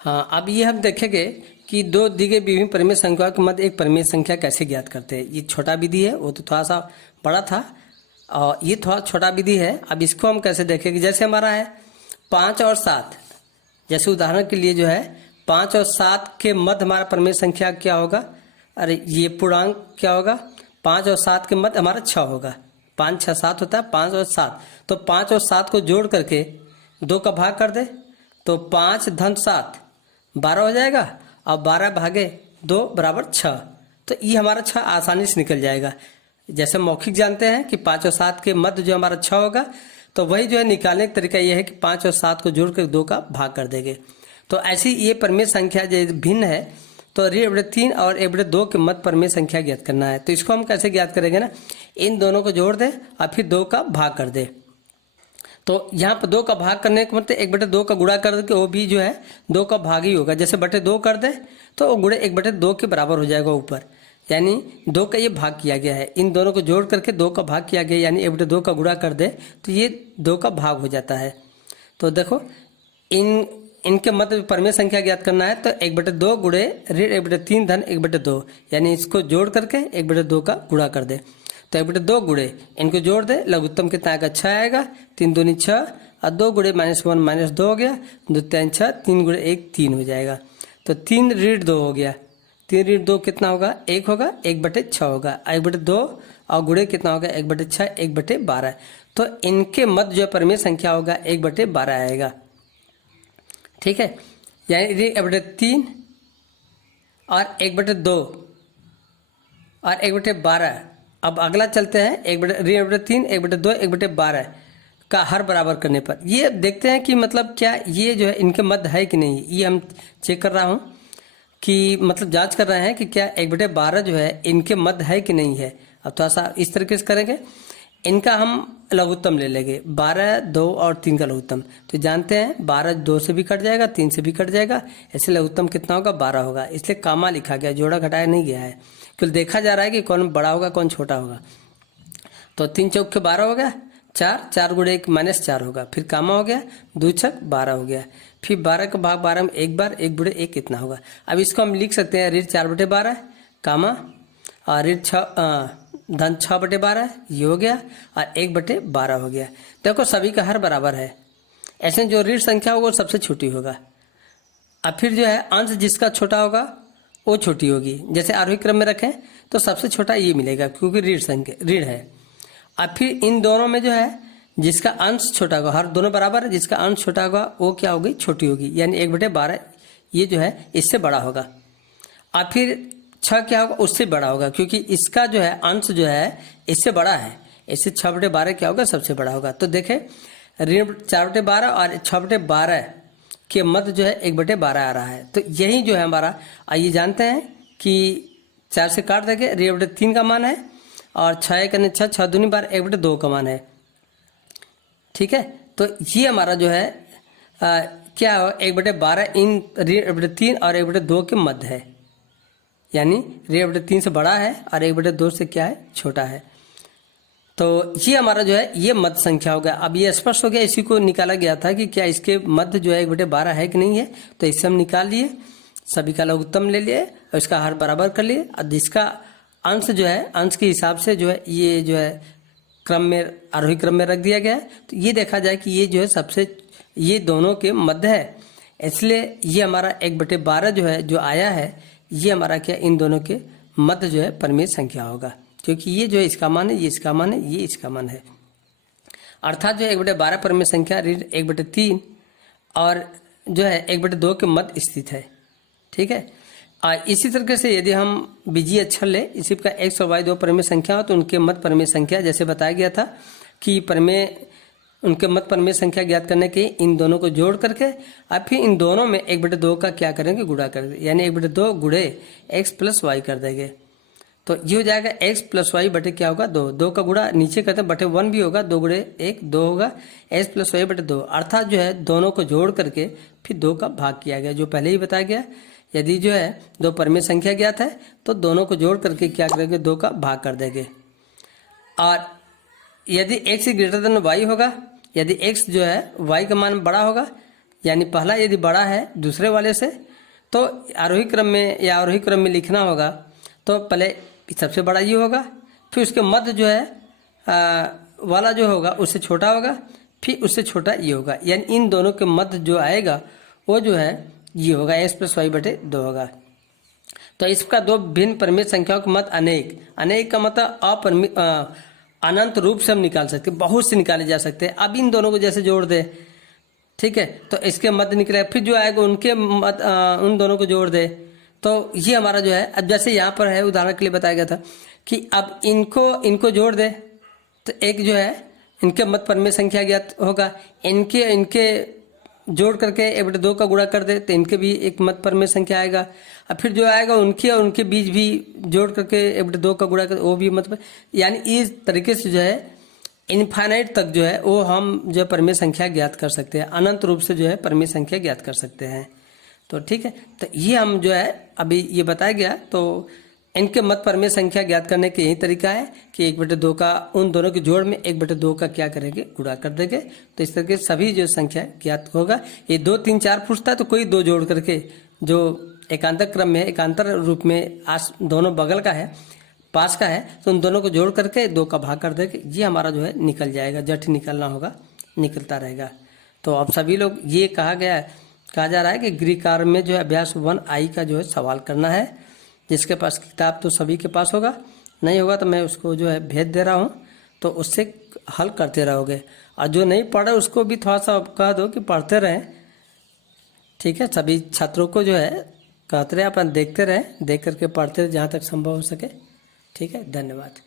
हाँ, अब ये हम देखेंगे कि दो दी गई विभिन्न परिमेय संख्याओं के मध्य एक परिमेय संख्या कैसे ज्ञात करते हैं। ये छोटा विधि है, वो तो थोड़ा सा बड़ा था और ये थोड़ा छोटा विधि है। अब इसको हम कैसे देखेंगे, जैसे हमारा है 5 और 7, जैसे उदाहरण के लिए जो है 5 और 7 के मध्य हमारा परिमेय संख्या क्या होगा, अरे ये पूर्णांक क्या होगा, 5 और 7 के मध्य हमारा 6 होगा। 5 6 7 होता है, 5 और 7, तो 5 और 7 को जोड़ करके 2 का भाग कर दे तो 5 धन 7 12 हो जाएगा और 12 भागे 2 बराबर 6। तो ये हमारा 6 आसानी से निकल जाएगा। जैसे मौखिक जानते हैं कि 5 और 7 के मध्य जो हमारा 6 होगा, तो वही जो है निकालने का तरीका ये है कि 5 और 7 को जोड़कर 2 का भाग कर देंगे। तो ऐसी ये परिमेय संख्या जो भिन्न है, तो 1/3 और 1/2 के मध्य परिमेय संख्या ज्ञात करना है। तो इसको हम कैसे ज्ञात करेंगे ना, इन दोनों को जोड़ दे और फिर 2 का भाग कर दे। तो यहाँ पर 2 का भाग करने का मतलब 1/2 का गुणा कर दे, वो भी जो है 2 का भाग ही होगा। जैसे बटे 2 कर दे तो वो गुणे 1/2 के बराबर हो जाएगा ऊपर, यानी 2 का ये भाग किया गया है। इन दोनों को जोड़ करके 2 का भाग किया गया, यानी 1/2 का गुणा कर दे तो ये 2 का भाग हो जाता है। तो देखो इनके मध्य परिमेय संख्या ज्ञात करना है, तो 1/2 गुणे 1/3 धन 1/2, यानी इसको जोड़ करके 1/2 का गुणा कर दे। तो 1/2 गुणे इनको जोड़ दे, लघुत्तम कितना आएगा 6 आएगा, 3 दूनी 6 और 2 गुणे -1 -2 हो गया, 2 3 6, 3 गुणे 1 3 हो जाएगा। तो 3 ऋण 2 हो गया, 3 ऋण 2 कितना होगा 1 होगा, 1/6 होगा, 1/2 और गुणे कितना होगा 1/6 1/12। तो इनके मध्य जो परिमेय संख्या होगा 1/12 आएगा। ठीक है, यानी 1/3 और 1/2 और 1/12। अब अगला चलते हैं 1/3 1/2 1/12 का हर बराबर करने पर ये देखते हैं कि मतलब क्या ये जो है इनके मध्य है कि नहीं। ये हम चेक कर रहा हूँ कि मतलब जांच कर रहे हैं कि क्या 1/12 जो है इनके मध्य है कि नहीं है। अब थोड़ा सा इस तरीके से करेंगे, इनका हम लघुत्तम ले लेंगे, 12 2 और 3 का लघुत्तम। तो जानते हैं 12 2 से भी कट जाएगा, 3 से भी कट जाएगा, ऐसे लघुत्तम कितना होगा 12 होगा। इसलिए कामा लिखा गया, जोड़ा घटाया नहीं गया है, क्योंकि देखा जा रहा है कि कौन बड़ा होगा कौन छोटा होगा। तो 3 चौक के 12 हो गया, 4 4 गुणे 1 -4 होगा, फिर कामा हो गया, 2 छक 12 हो गया, फिर 12 का भाग 12 में एक बार 1 गुणे 1 कितना होगा। अब इसको हम लिख सकते हैं 4/12 कामा और धन 6/12 ये हो गया और 1/12 हो गया। देखो सभी का हर बराबर है, ऐसे जो ऋण संख्या होगा वो सबसे छोटी होगा। अब फिर जो है अंश जिसका छोटा होगा वो छोटी होगी। जैसे आरोही क्रम में रखें तो सबसे छोटा ये मिलेगा क्योंकि ऋण है। अब फिर इन दोनों में जो है जिसका अंश छोटा होगा, हर दोनों बराबर है, जिसका अंश छोटा होगा वो क्या होगी छोटी होगी, यानी 1/12 ये जो है इससे बड़ा होगा। अब फिर 6 क्या होगा उससे बड़ा होगा, क्योंकि इसका जो है अंश जो है इससे बड़ा है, इससे 6/12 क्या होगा सबसे बड़ा होगा। तो देखें ऋण 4/12 और 6/12 के मध्य जो है 1/12 आ रहा है। तो यही जो है हमारा, आइए जानते हैं कि 4 से काट देंगे, 1/3 का मान है और 6 करने 6 6 दूनी 12 1/2 का मान है। ठीक है, तो ये हमारा जो है क्या हो 1/12 इन 1/3 और 1/2 के मध्य है, यानी 1/3 से बड़ा है और 1/2 से क्या है छोटा है। तो ये हमारा जो है ये मध्य संख्या हो गया। अब ये स्पष्ट हो गया, इसी को निकाला गया था कि क्या इसके मध्य जो है 1/12 है कि नहीं है। तो इससे हम निकाल लिए, सभी का लघुत्तम ले लिए और इसका हर बराबर कर लिए, और जिसका अंश जो है अंश के हिसाब से जो है ये जो है क्रम में आरोही क्रम में रख दिया गया है। तो ये देखा जाए कि ये जो है सबसे ये दोनों के मध्य है, इसलिए ये हमारा 1/12 जो है जो आया है ये हमारा क्या इन दोनों के मध्य जो है परिमेय संख्या होगा, क्योंकि ये जो है इसका मान है, ये इसका मान है, ये इसका मान है। अर्थात जो है 1/12 परिमेय संख्या 1/3 और जो है 1/2 के मध्य स्थित है। ठीक है, और इसी तरीके से यदि हम बीजीय अक्षर ले, इसी का x और y 2 परिमेय संख्या हो तो उनके मध्य परिमेय संख्या जैसे बताया गया था कि उनके मध्य परिमेय संख्या ज्ञात करने के इन दोनों को जोड़ करके अब फिर इन दोनों में 1/2 का क्या करेंगे गुणा कर देंगे, यानी 1/2 गुणे x + y कर देंगे। तो ये हो जाएगा x + y बटे क्या होगा 2, 2 का गुणा नीचे करते हैं बटे 1 भी होगा, 2 गुणे 1 2 होगा, x + y बटे 2। अर्थात जो है दोनों को जोड़ करके फिर 2 का भाग किया गया, जो पहले ही बताया गया। यदि जो है 2 परिमेय संख्या ज्ञात है तो दोनों को जोड़ करके क्या करेंगे 2 का भाग कर देंगे। और यदि x > y होगा, यदि x जो है y का मान बड़ा होगा यानी पहला यदि बड़ा है दूसरे वाले से तो आरोही क्रम में या आरोही क्रम में लिखना होगा तो पहले सबसे बड़ा ये होगा, फिर उसके मध्य जो है वाला जो होगा उससे छोटा होगा, फिर उससे छोटा ये होगा, यानी इन दोनों के मध्य जो आएगा वो जो है ये होगा, x+y/2 होगा। तो इसका दो भिन्न परिमेय संख्याओं के मध्य अनेक, अनेक का मतलब अनंत रूप से हम निकाल सकते हैं, बहुत से निकाले जा सकते हैं। अब इन दोनों को जैसे जोड़ दे, ठीक है, तो इसके मध्य निकले, फिर जो आएगा उनके उन दोनों को जोड़ दे, तो ये हमारा जो है, अब जैसे यहाँ पर है उदाहरण के लिए बताया गया था कि अब इनको जोड़ दे तो एक जो है इनके मध्य परिमेय संख्या ज्ञात होगा, इनके जोड़ करके 1/2 का गुणा कर दे तो इनके भी एक मध्य परिमेय संख्या आएगा। अब फिर जो आएगा उनके और उनके बीच भी जोड़ करके 1/2 का गुणा कर, वो भी मतलब, यानी इस तरीके से जो है इनफाइनाइट तक जो है वो हम जो परिमेय संख्या ज्ञात कर सकते हैं, अनंत रूप से जो है परिमेय संख्या ज्ञात कर सकते हैं। तो ठीक है, तो ये हम जो है अभी ये बताया गया, तो इनके मध्य परिमेय संख्या ज्ञात करने का यही तरीका है कि 1/2 का उन दोनों के जोड़ में 1/2 का क्या करेंगे, गुणा कर देंगे, तो इस तरह के सभी जो संख्या ज्ञात होगा। ये 2 3 4 पूछता है तो कोई दो जोड़ करके जो एकांतर क्रम में एकांतर रूप में दोनों बगल का है, पास का है, तो उन दोनों को जोड़ करके 2 का भाग कर देंगे, ये हमारा जो है निकल जाएगा, जट निकलना होगा, निकलता रहेगा। तो अब सभी लोग ये कहा जा रहा है कि गृह कार्य में जो है अभ्यास 1I का जो है सवाल करना है। जिसके पास किताब तो सभी के पास होगा, नहीं होगा तो मैं उसको जो है भेज दे रहा हूँ, तो उससे हल करते रहोगे। और जो नहीं पढ़े उसको भी थोड़ा सा कह दो कि पढ़ते रहें, ठीक है। सभी छात्रों को जो है कहते रहे अपन देखते रहें, देख करके पढ़ते जहाँ तक संभव हो सके, ठीक है। धन्यवाद।